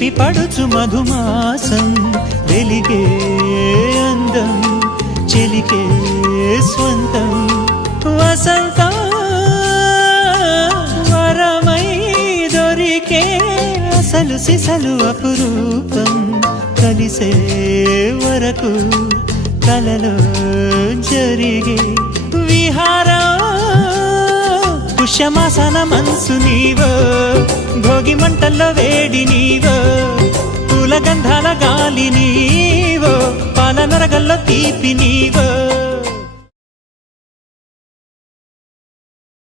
చిలిపి పడుచు మధుమాసం వెలిగే అందం చెలికే స్వంతం వసంతం వరమై దొరికే అసలు సిసలు అపురూపం కలిసే వరకు కలలో జరిగే విహారం పుష్యమాసన మనసు నీవో భోగి మంటల్లో వేడి నీవో పూల గంధాల గాలి నీవో పాల నరగల్లో తీపి నీవో